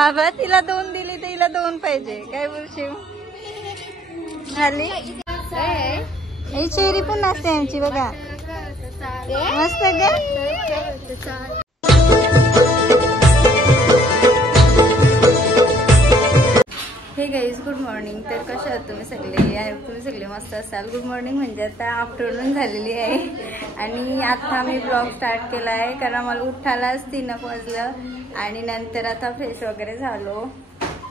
बाबा तिला 2 दिली तर हिला 2 पाहिजे. काय बोलशील? आली ही चेरी पण नसते आमची बघा. मस्त ग. हे गाईज गुड मॉर्निंग. तर कशा आहात तुम्ही सगळे? आहे तुम्ही सगळे मस्त असाल. गुड मॉर्निंग म्हणजे आता आफ्टरनून झालेली आहे आणि आता मी ब्लॉग स्टार्ट केला आहे कारण मला उठायलाच 3 वाजलं आणि नंतर आता फ्रेश वगैरे झालो.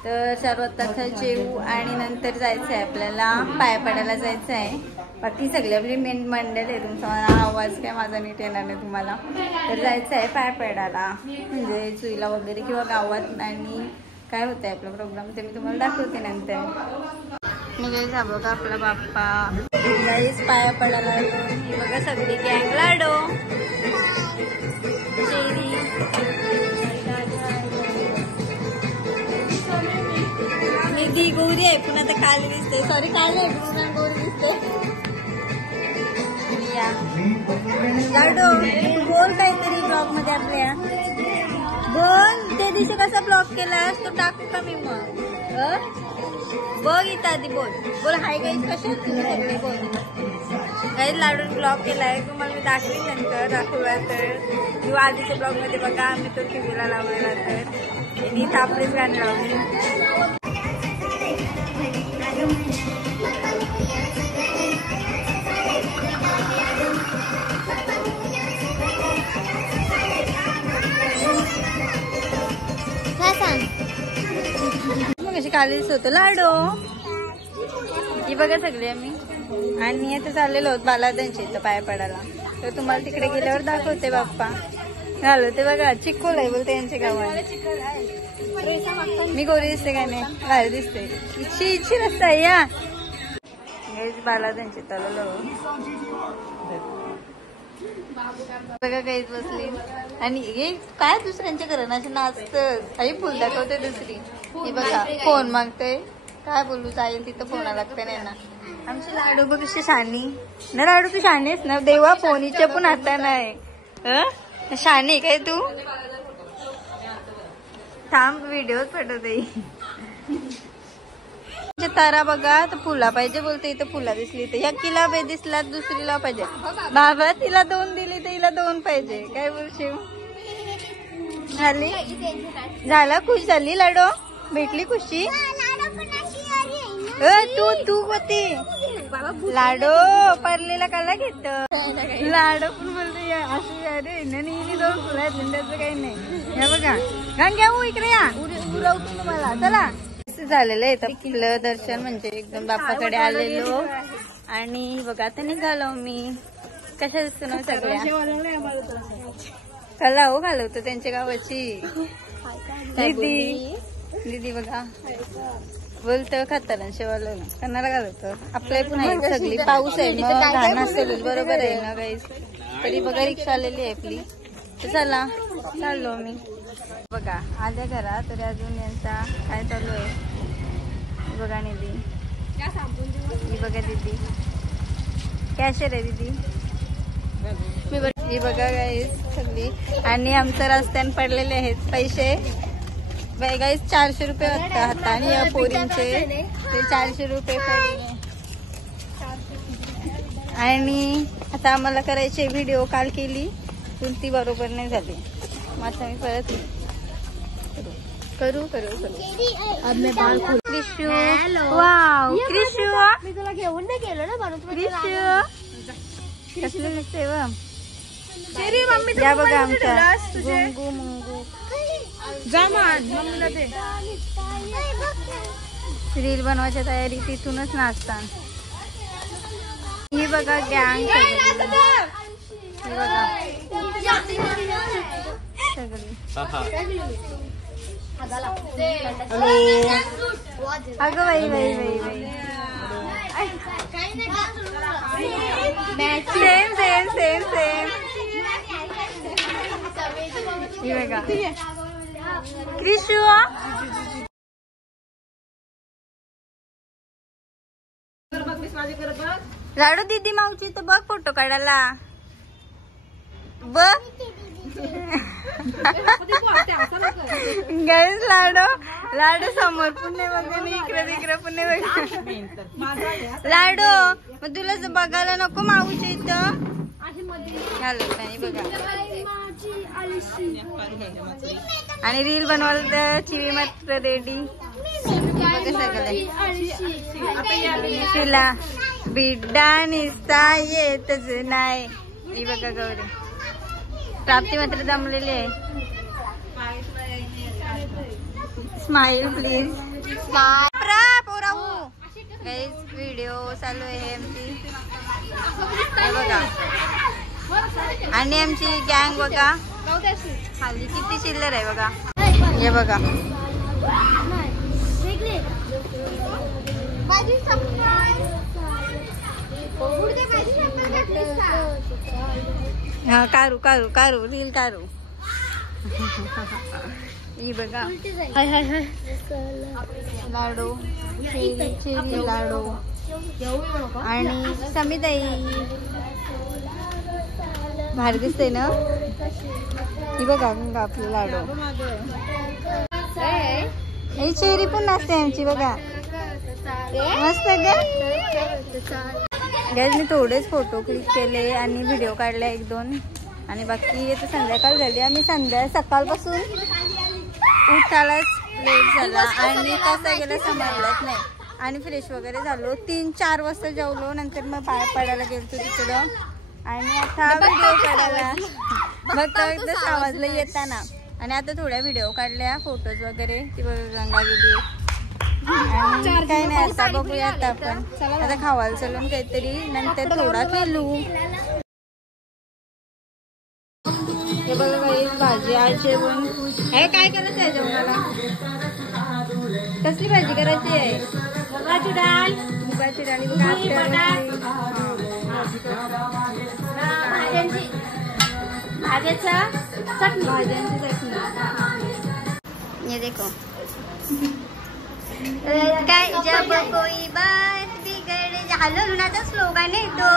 तर सर्वात आता जेवू आणि नंतर जायचं आहे आपल्याला पाया पडायला जायचं आहे. बाकी सगळी आपली मेन मंडळ आहे. तुमचा आवाज काय माझा नीट येणार नाही तुम्हाला. तर जायचं आहे पाया पडायला म्हणजे चुईला वगैरे किंवा गावात आणि काय होत आहे आपला प्रोग्राम ते मी तुम्हाला दाखवते नंतर. मी गाईज हा बघा आपला बाप्पा गाईज पाया पडायला. ही बघा सगळी गँग लाडो चेरी निधी गौरी आहे पुन्हा तर काली दिसते. सॉरी काली आहे पुन्हा गौरी दिसते. लाडो बोल काहीतरी ब्लॉग मध्ये आपल्या बोल. त्या दिवशी कसा ब्लॉग केलास तो टाकू का मी मग? बघ इथं आधी बोल बोल. हाय गाईज कशा तुम्ही बोल. गाईज लाडू ब्लॉग केलाय तुम्हाला मी दाखवेन नंतर दाखवला तर किंवा आधीच्या ब्लॉग मध्ये बघा आम्ही तो टीव्हीला लावलेला. तर इथं आपलेच गाणे लावले. कशी कालीच होतो लाडो. ही बघा सगळे आम्ही आणि आता चाललेलो आहोत बालादांच्या इथं पाया पडायला. तर तुम्हाला तिकडे गेल्यावर दाखवते बाप्पा झालो ते बघा. चिक्कोल आहे बोलते यांच्या गावात. मी गोरी दिसते काय नाही बाहेर दिसते. इच्छी इच्छी रस्ता या बालादांच्या चाललो बघा काहीच बसली आणि हे काय दुसऱ्यांच्या घरात असे नाचत काही फुल दाखवते दुसरी. हे बघा फोन मागते काय बोलू जाईल तिथं फोना लागते नाही ना. आमची लाडू बघ कशी शानी ना. लाडू तू शानीच ना देवा फोनीच्या पण आता नाही शानी काय तू. थांब व्हिडिओ पटवते. तारा बघा तर फुला पाहिजे बोलते. इथं फुला दिसली तर या किला बे दिसला दुसरीला पाहिजे. बाबा तिला 2 दिली तर हिला 2 पाहिजे. काय बोलशील? झाली झाला खुश झाली लाडो भेटली खुशी. तू तू होती लाडो परलेला काला घेत लाडो पण बोलते अशी अरे नेहमी 2 फुला आहेत त्याचं काही नाही. हे बघा गाण घ्या इकडे या उरवतो तुम्हाला. चला झालेलं आहे आपलं दर्शन म्हणजे एकदम बाप्पाकडे आलेलो आणि बघा आता निघालो मी. कशा दिसतो ना सगळ्या कला हो घालवतो त्यांच्या गावाची. दीदी दीदी बघा बोलतं खाताना शेवाला कन्नाला घालवतो. आपल्या पण आहे सगळी पाऊस आहे मग घाण असेल बरोबर आहे ना गाईस. तरी बघा रिक्षा आलेली आहे आपली. तर चला चाललो मी. बघा आल्या घरात तरी अजून यांचा काय चालू आहे बघा. निधी ही बघा दीदी कॅशर आहे दीदी. ही बघा गाईस सगळी आणि आमच्या रस्त्याने पडलेले आहेत पैसे गाईस 400 रुपये वाटतं हाता आणि या पोरींचे ते 400 रुपये पडले. आणि आता आम्हाला करायचे व्हिडिओ कॉल केली पण ती बरोबर नाही झाली. मग आता मी परत करू करू करू. क्रिशू वाव क्रिशू मी तुला घेऊन नाही गेलो ना म्हणून क्रिशू कसलं दिसतंय व. या बघा आमचा गुंगू मुंगू रील बनवायच्या तयारी तिथूनच नाचतात. ही बघा गँग सगळी बघा सगळी. अगं बाई बाई बाई बाई सेम सेम सेम सेम. ही बघा क्रिशू लाडू दीदी मावची तर बघ फोटो काढायला बघ गाईस लाडू समोर पुणे बघा इकडे तिकडे पुणे बघा लाडू मग तुला बघायला नको माऊच्या इथं घालत नाही बघा. आणि रील बनवायला तर चिवी मात्र रेडी बघा सगळं. तुला बिड्डा निसता येतच नाही ही बघा गौरी. प्राप्ती मात्र जमलेली आहे. Smile please. गाईस व्हिडिओ चालू आहे आमची बघा. आणि आमची गँग बघा खाली किती चिल्लर आहे बघा. हे बघा हा कारू कारू कारू रील कारू ही बघा. लाडू चेरी लाडू आणि समिताई भारी दिसते ना. ही बघा आपले लाडू. ही चेरी पण नसते आमची बघा मस्त गाईज. मी थोडेच फोटो क्लिक केले आणि व्हिडिओ काढले 1-2 आणि बाकी आता संध्याकाळ झाली. आम्ही सकाळपासून उठायलाच लेट झाला आणि कसं गेलं समजलंच नाही. आणि फ्रेश वगैरे झालो 3-4 वाजता जेवलो. नंतर मग पाय पडायला गेलतो तिकडं आणि आता व्हिडिओ काढायला फक्त 6 वाजलं येताना. आणि आता थोड्या व्हिडिओ काढल्या फोटोज वगैरे ती गंगा गेली. आणि काही नाही आता बघूया. आता आपण आता खावायला चलून काहीतरी नंतर थोडा खेळू. हे बघा काही भाजी आज जेवण हे काय करायचं आहे जेवणाला. कसली भाजी करायची आहे. मुगाची डाळ भाज्यांची चटणी. ये देखो काय जब कोई बात बिगड़ हॅलो लुनाचा स्लोगन आहे तो.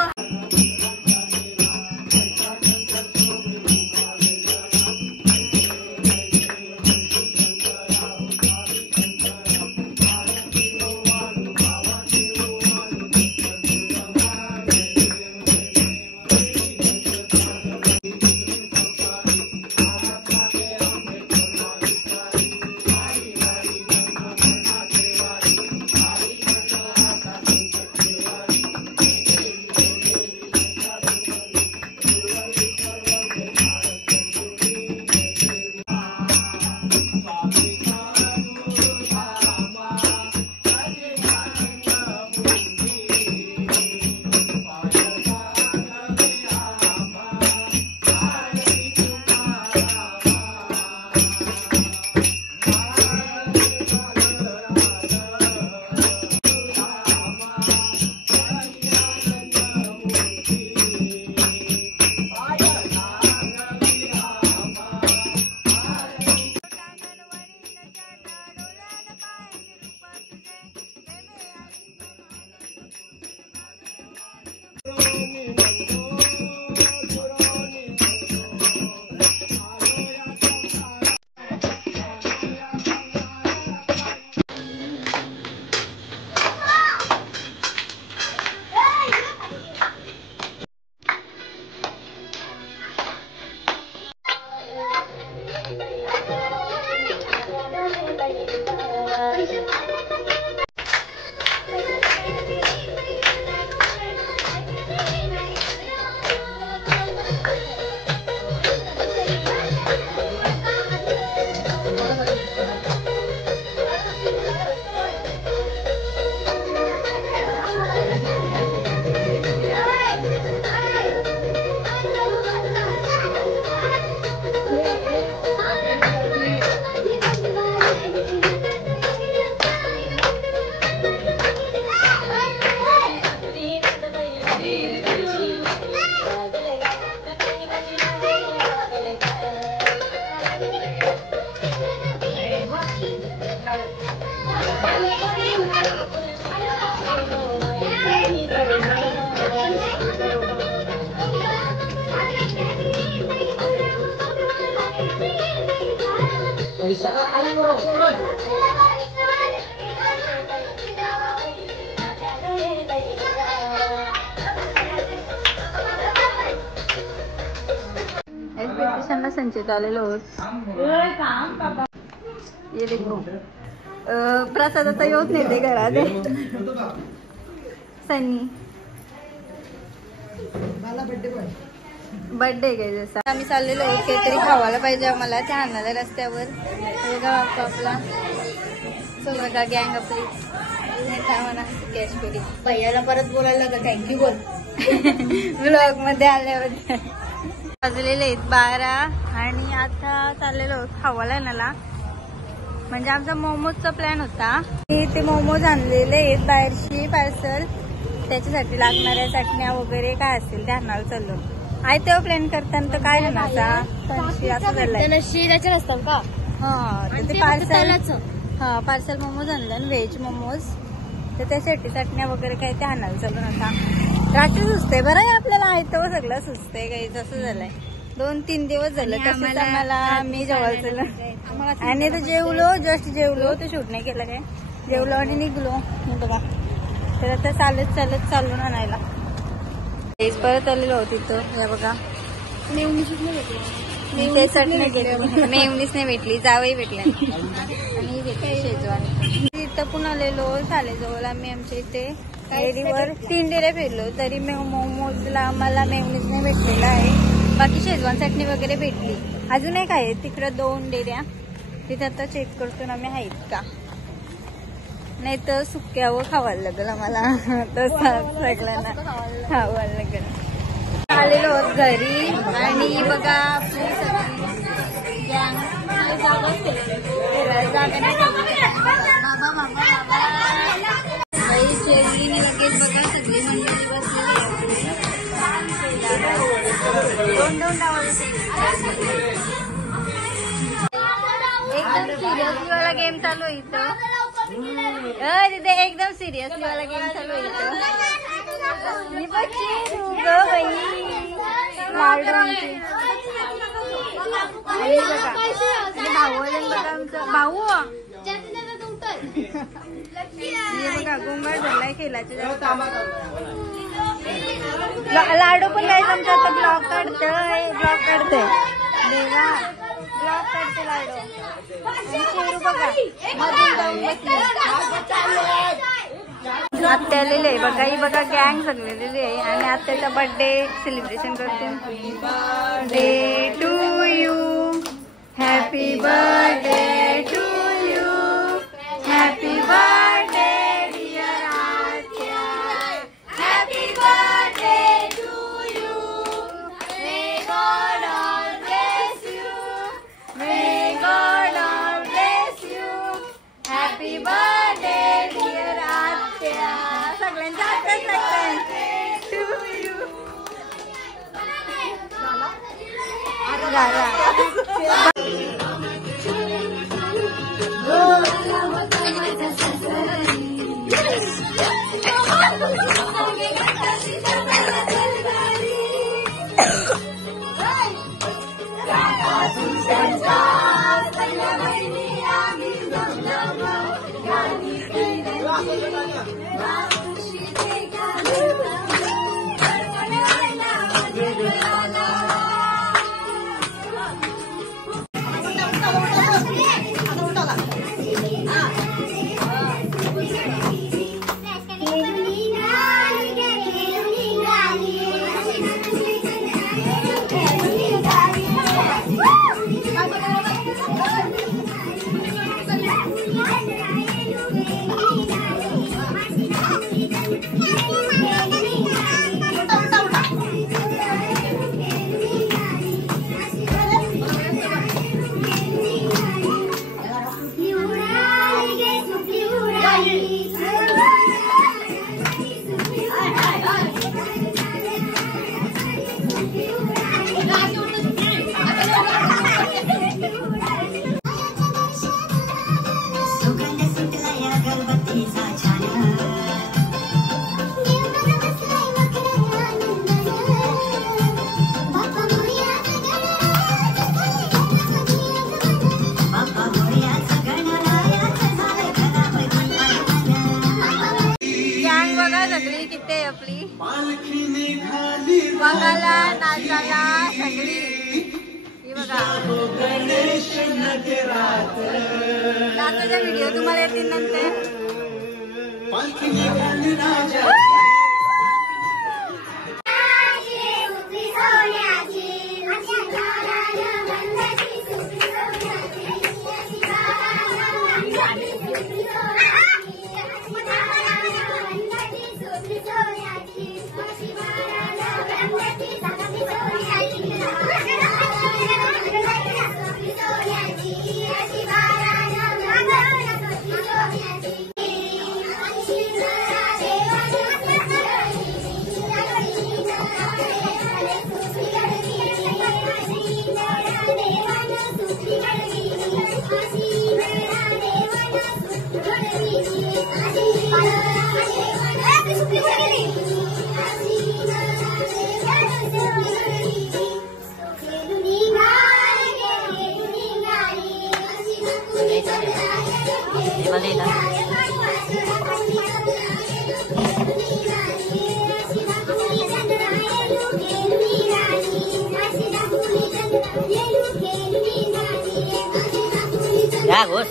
एक्सपेक्टेशन संचित आलेलो ये देखो प्रसादाचा येऊच नाही ते घरात सनी बर्थडे काय जसा आम्ही चाललेलो काहीतरी खावायला पाहिजे आम्हाला त्या आणायला रस्त्यावर आपला बघा गँग आपली म्हणा कॅश पेरी भैयाला परत बोलायला होतं थँक्यू बोल ब्लॉग मध्ये आल्यावर वाजलेले आहेत 12 आणि आता चाललेलो खावायला आणायला म्हणजे आमचा मोमोजचा प्लॅन होता ते मोमोज आणलेले आहेत बाहेरची पार्सल त्याच्यासाठी लागणाऱ्या चटण्या वगैरे काय असेल ते आणायला चाललो आहे तेव्हा प्लॅन करताना तर काय आणायचा असं झालंय शिऱ्याचे नसतात का हा ते पार्सल मोमोज आणलं व्हेज मोमोज तर त्यासाठी चटण्या वगैरे काय ते आणायला चालून आता रात्री सुचते बरं आहे आपल्याला आहे तेव्हा सगळं सुचते काही तसं झालंय 2-3 दिवस झालं तसंच आम्हाला मी जवळ चला आणि तर जेवलो जस्ट जेवलो ते शूट नाही केलं काय जेवलो आणि निघलो बघा तर आता चालत चालून आणायला परत आलेलो होत तिथं हे बघा ते चटणी घेतली मेवनीच नाही भेटली जावही भेटल्या आणि भेटली शेजवान इथं पण आलेलो शाळेजवळ आम्ही आमच्या इथे डेअरीवर 3 डेऱ्या फिरलो तरी मोमोजला आम्हाला मेवनीच नाही भेटलेला आहे बाकी शेजवान चटणी वगैरे भेटली अजून एक आहे तिकडं 2 डेऱ्या तिथे आता चेक करतो आम्ही आहेत का नाही तर सुक्यावर खावायला लागेल आम्हाला तसं सगळ्यांना खावायला लागेल आलेलो घरी आणि बघा आपली सगळी लगेच बघा सगळी मंडळी बसलेली एकदम सिरियसली वाला गेम चालू आहे इथं तिथे एकदम सिरियसली वाला गेम चालू आहे इथं मी बघी बाई लाडू आमची भाऊ बघा आमचं भाऊ बघा गोंगाट झालाय खेळाचे लाडू पण काय आमच्या आता ब्लॉग काढतोय देवा ब्लॉग काढते लाडू आणि शेरू बघा मध्ये जाऊन आत्या आलेली आहे बघा ही बघा गँग सगळेलेली आहे आणि आत्याचा बर्थडे सेलिब्रेशन करते birthday to you happy birthday to you happy birthday dear आत्या happy birthday to you may God all bless you may God all bless you happy birthday dear आत्या सगळ्यांच्या हातात लागतंय टू यू झाला बघायला नाचायला सगळी ही बघा नाचाचा व्हिडिओ तुम्हाला येतील नंतर. Ya, Gus.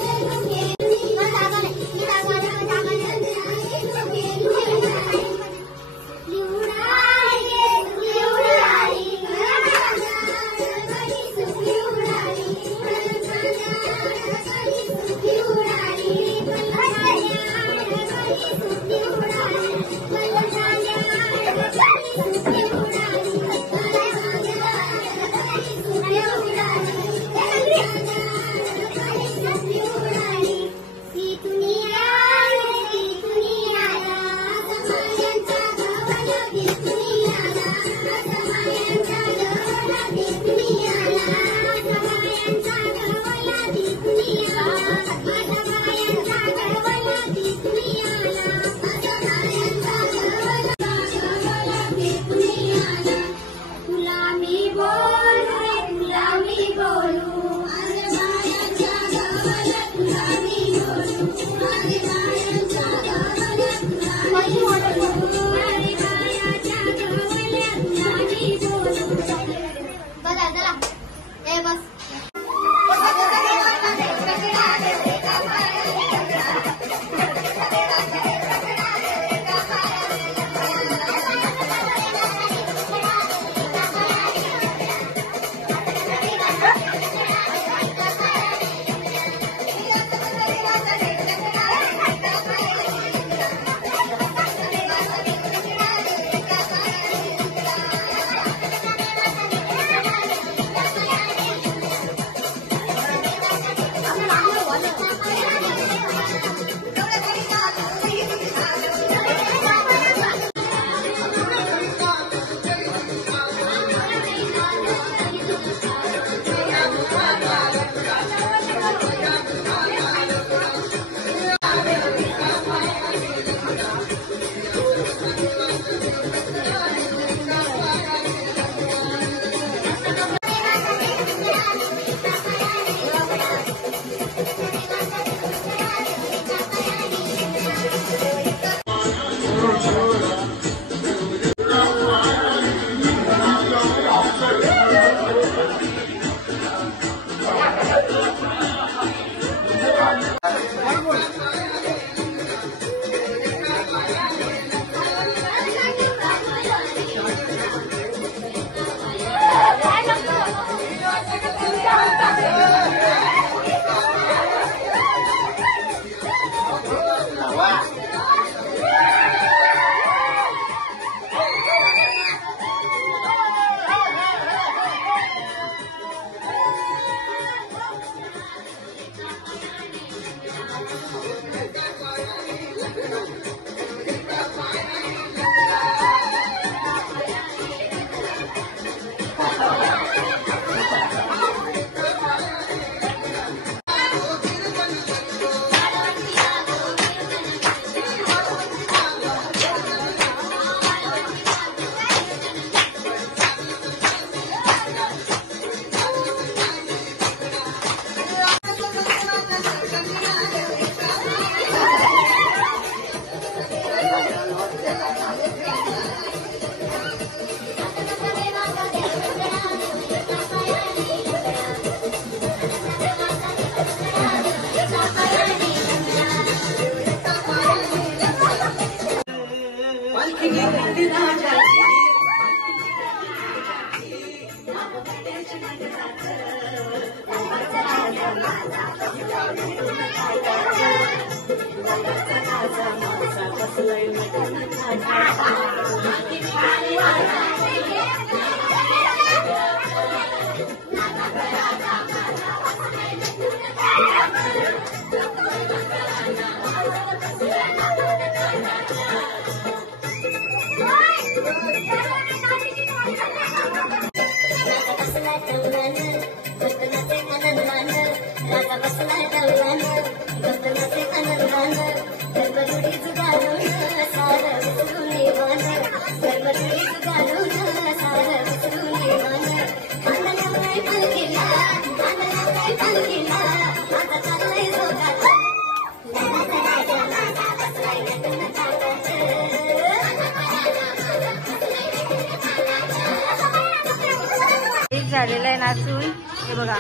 झालेलं आहे नाचून. हे बघा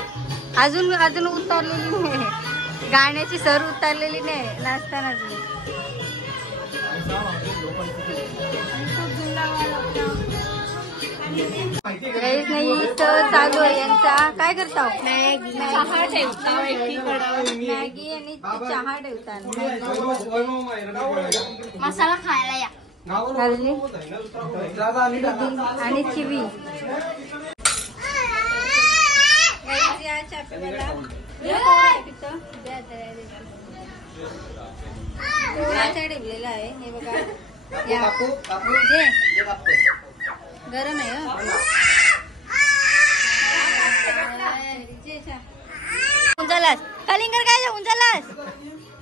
अजून अजून उतरलेली नाही, गाण्याची सर उतरलेली नाही नाचताना. काहीच नाही तर चालू आहे यांचा. काय करता? मॅगी आणि चहा ठेवता. मसाला खायला या आणि चिवी. ठेवलेला आहे हे बघा. गरम आहे. उंचालास कलिंगर काय उंचालास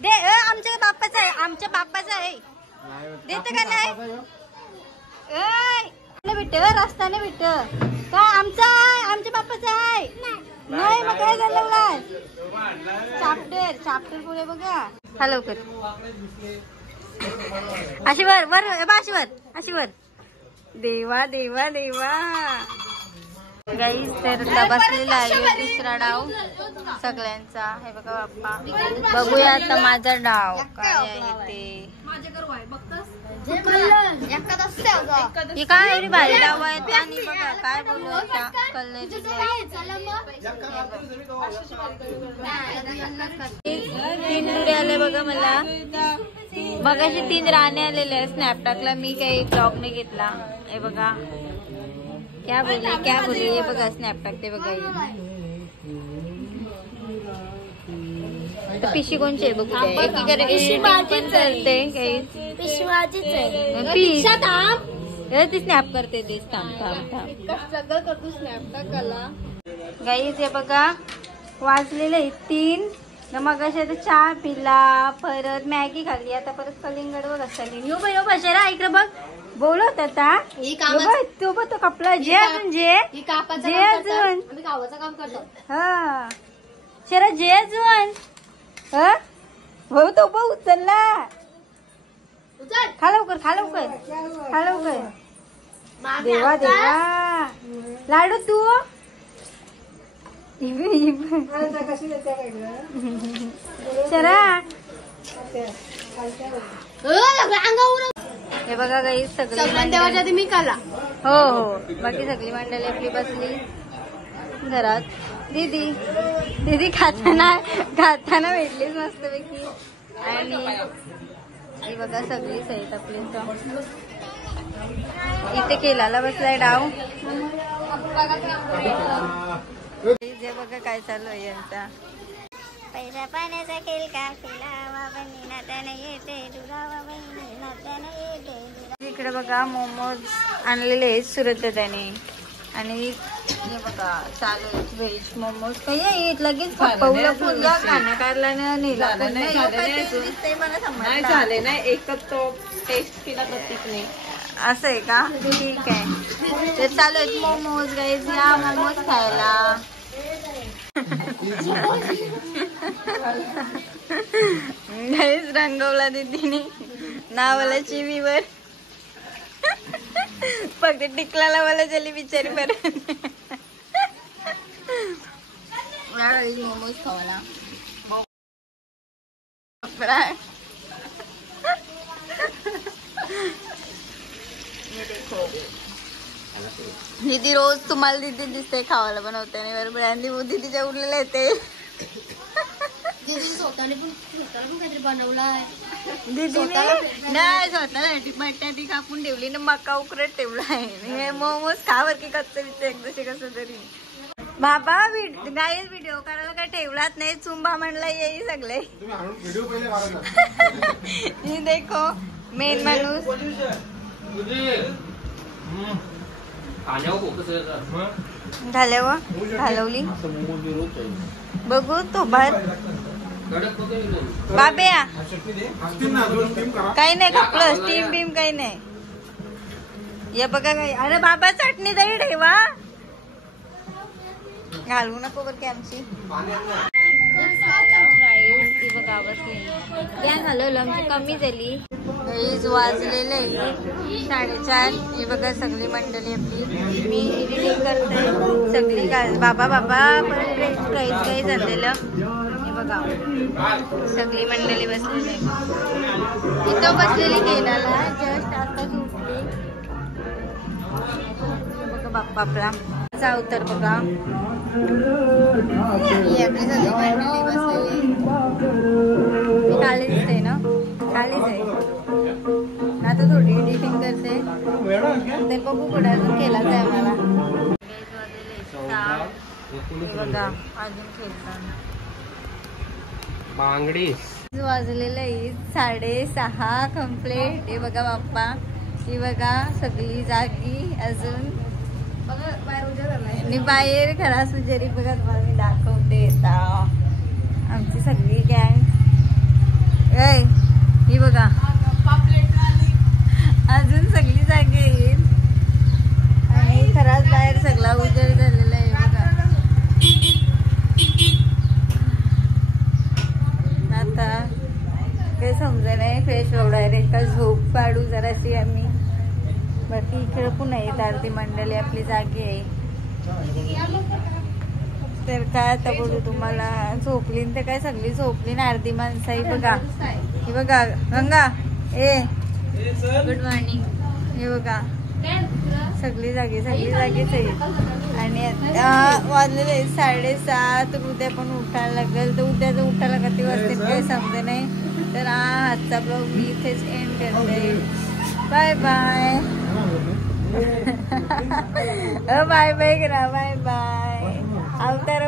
दे. आमच्या बाप्पाचा आहे, आमच्या बाप्पाचा आहे. देत का नाही भेट रस्ता नाही भेट काय आमचा आहे, आमच्या बाप्पाचा आहे. नाही मग काय झालं चाप्टर पुढे बघा. हा लवकर अशी वर वर अशी वर अशी वर. देवा देवा देवा. गाईस तर बसलेला आहे दुसरा डाव सगळ्यांचा. हे बघा बाप्पा. बघूया आता माझा डाव काय आहे ते. हे काय एवढी भारी डाव आहे आणि बघा काय बोलू कल्ले. तीन तुरे आले बघा मला. बघाशी 3 राणे आलेले आहे. स्नॅप टाकला मी, काही ब्लॉग नाही घेतला. हे बघा क्या बोली हे बघा स्नॅप टाकते बघा. पिशी कोणची आहे बघू ती स्नॅप करते ते. सगळं करतो स्नॅप टाकायला. गाईज हे बघा वाजलेले 3. मग अशा चहा पिला, परत मॅगी खाल्ली, आता परत कलिंगड वर असली. यो बाई बशरा इकडे बघ बोलवत आता. तो बघ तो कपला जे अजून जे अजून काम करतो. हा शरा जे अजून हो तो बघ उचलला. खा लवकर खा लवकर खा लवकर. देवा देवा लाडू तू शरा. हे बघा काही सगळी मी काला. हो हो बाकी सगळी मंडळी आपली बसली घरात. दीदी दीदी खाताना भेटलीच मस्तपैकी. आणि बघा सगळी सहित आपली इथे केलाला बसलाय डाव. जे बघा काय चालू आहे यांचा. पैसा पाण्याचा खेळ का खेळावा बहिणी नात्याने येते दुरावा बहिणी नात्याने येते. इकडे बघा मोमोज आणलेले आहेत सुरत दादाने. आणि हे बघा चालू आहेत व्हेज मोमोज. काही लगेच पवला फुलला खाणं काढला नाही झाले नाही. एकच तो टेस्ट केला प्रत्येकने. असं आहे का? ठीक आहे. ते चालू आहेत मोमोज. गाईज या मोमोज खायला. गाईज रंगवला दीदीने नावाला चिवीवर. फक्त टिकला मला झाली बिचारी परत. मोमोज खावाला दीदी रोज तुम्हाला दीदी दिसते खावायला बनवते आणि बरोबर. आणि दीदीच्या उरलेलं येते दीदीने नाही स्वतःसाठी बटाटी कापून ठेवली ना मका उकरत ठेवला आहे मोमोज खावर की कच्चं एकदाशी कसं तरी बाबा गाईच व्हिडिओ करायला काय ठेवलाच नाही चुंबा म्हणला येई सगळे ही देखो मेन माणूस घालवली बघू तो भात बाब्या काही नाही खपलं स्टीम बीम काही नाही हे बघा काही अरे बाबा चटणी तरी ठेवा घालवू नको बरं की आमची बघा बसली गॅस घालवलं आमची कमी झाली वाजलेलं आहे 4:30 हे बघा सगळी मंडळी आपली मी एडिटिंग करते सगळी बाबा काही झालेलं हे बघा सगळी मंडळी बसलेली इथं बसलेली केला जस्ट आता सुटली बघा बाप्पा आपला अवतार बघा ही आपली सगळी मंडळी बसलेली मी खालीच आहे ना खालीच आहे आता थोडी एडिटिंग करते तर बघू पुढे अजून केलाच आहे आम्हाला बघा अजून खेळताना वाजलेलं आहे 6:30 कम्प्लीट हे बघा बाप्पा ही बघा सगळी जागी अजून आणि बाहेर खरा सुजारी बघा तुम्हाला मी दाखवते आमची सगळी गँग ही बघा अजून सगळी जागे येईल आणि खराच बाहेर सगळा उजेड झालेला आहे बघा आता काही समजा नाही फ्रेश हो डायरेक्ट का झोप काढू जराशी आम्ही बाकी इकडे पुन्हा येत आरती मंडळी आपली जागी आहे तर काय आता बोलू तुम्हाला झोपली तर काय सगळी झोपली ना अर्धी माणसाही बघा ही बघा गंगा गुड मॉर्निंग हे बघा सगळी जागीच आहे आणि आता वाजलेले 7:30 उद्या पण उठायला लागेल तर उद्याचं उठायला किती वाजतील काही समजे नाही तर आजचा ब्लॉग मी इथेच एंड करते बाय बाय बाय बाय करा बाय बाय अवतार